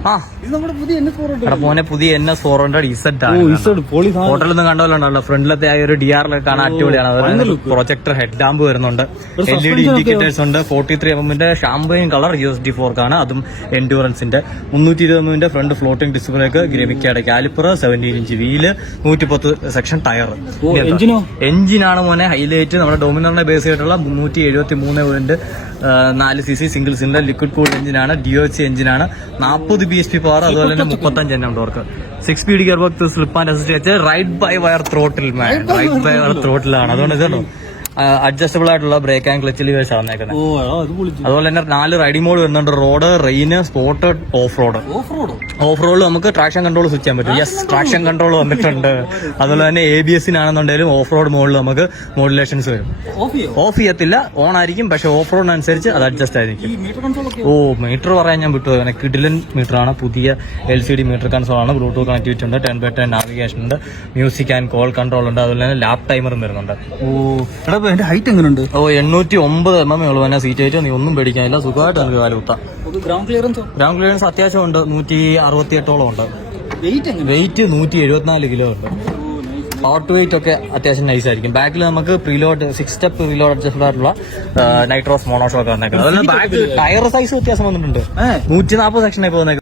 ഇത് നമ്മുടെ പുതിയ മോനെ പുതിയ NS400 ഇസഡ് ആണ്. ഹോട്ടലൊന്നും കണ്ടോല്ലോ, ഫ്രണ്ടിലത്തെ ആ ഒരു DRL കാണാൻ അടിപൊളിയാണ്. അതുപോലെ പ്രൊജക്ടർ ഹെഡ് ലാമ്പ് വരുന്നുണ്ട്, LED ഇൻഡിക്കേറ്റേഴ്സ് ഉണ്ട്. 43mm ഷാമ്പയിൻ കളർ USD4 ആണ്, അതും എൻഡ്യൂറൻസിന്റെ. 320mm ഫ്രണ്ട് ഫ്ലോട്ടിംഗ് ഡിസ്പ്ലേക്ക്, ഗ്രമിക്കയുടെ caliper, 17-inch wheel, 110 section tyre. എഞ്ചിനാണ് മോനെ ഹൈലൈറ്റ്. നമ്മുടെ ഡോമിനറിനെ ബേസ് ചെയ്തിട്ടുള്ള 373 4cc single cylinder liquid cooled എഞ്ചിനാണ്, DOHC എഞ്ചിനാണ്. 40 bhp പവർ, അതുപോലെ തന്നെ 35 Nm torque. 6 speed gear box, slip and assist വെച്ച് ride by wire throttle man, ride by wire ത്രോട്ടിലാണ്. അതുകൊണ്ട് ഇതുണ്ടോ അഡ്ജസ്റ്റബിൾ ആയിട്ടുള്ള ബ്രേക്ക് ആൻഡ് ക്ലച്ച് ലിവേഴ്സ് വന്നേക്കുന്നത്. അതുപോലെ തന്നെ 4 റൈഡിംഗ് മോഡ് വരുന്നുണ്ട്, road, rain, sport, off road. Of റോഡിൽ നമുക്ക് ട്രാക്ഷൻ കൺട്രോൾ സ്വിച്ച് ചെയ്യാൻ പറ്റും. യെസ്, ട്രാക്ഷൻ കൺട്രോൾ വന്നിട്ടുണ്ട്. അതുപോലെ തന്നെ ABS-നാണെന്നുണ്ടെങ്കിലും ഓഫ് റോഡ് മോഡിൽ നമുക്ക് മോഡുലേഷൻസ് വരും. ഓഫ് ചെയ്യത്തില്ല, ഓൺ ആയിരിക്കും, പക്ഷെ ഓഫ് റോഡിനനുസരിച്ച് അത് അഡ്ജസ്റ്റ് ആയിരിക്കും. മീറ്റർ പറയാൻ ഞാൻ വിട്ടു. കിഡിലൻ മീറ്ററാണ്, പുതിയ LCD മീറ്റർ കൺസോൾ ആണ്. ബ്ലൂടൂത്ത് കണക്ടിവിറ്റി ഉണ്ട്, 10x10 നാവിഗേഷൻ ഉണ്ട്, മ്യൂസിക് ആൻഡ് കോൾ കൺട്രോൾ ഉണ്ട്. അതുപോലെ തന്നെ ലാപ്പ് ടൈമറും വരുന്നുണ്ട്. ഹൈറ്റ് എങ്ങനെയുണ്ട്? 809 mm ഉള്ളൂ തന്നെ സീറ്റ് ഹൈറ്റ്. നീ ഒന്നും പേടിക്കാനില്ല, സുഖമായിട്ട് നമുക്ക് കാലുകുത്താം. ഗ്രൗണ്ട് ക്ലിയറൻസ് അത്യാവശ്യം ഉണ്ട്, 168 ഉണ്ട്. വെയിറ്റ് 174 കിലോ ഉണ്ട്. പവർ ടു വെയിറ്റ് ഒക്കെ അത്യാവശ്യം നൈസ് ആയിരിക്കും. ബാക്കിൽ നമുക്ക് പ്രീലോഡ് 6 സ്റ്റെപ്പ് പ്രീലോഡ് അഡ്ജസ്റ്റബിൾ ആയിട്ടുള്ള നൈട്രോസ് മോണോഷോക്ക് വന്നേക്കുന്നത്. അതുപോലെ ബാക്ക് ടയർ സൈസ് വ്യത്യാസം വന്നിട്ടുണ്ട്, 140 സെക്ഷൻ ഇപ്പോൾ വന്നേക്കുന്നത്.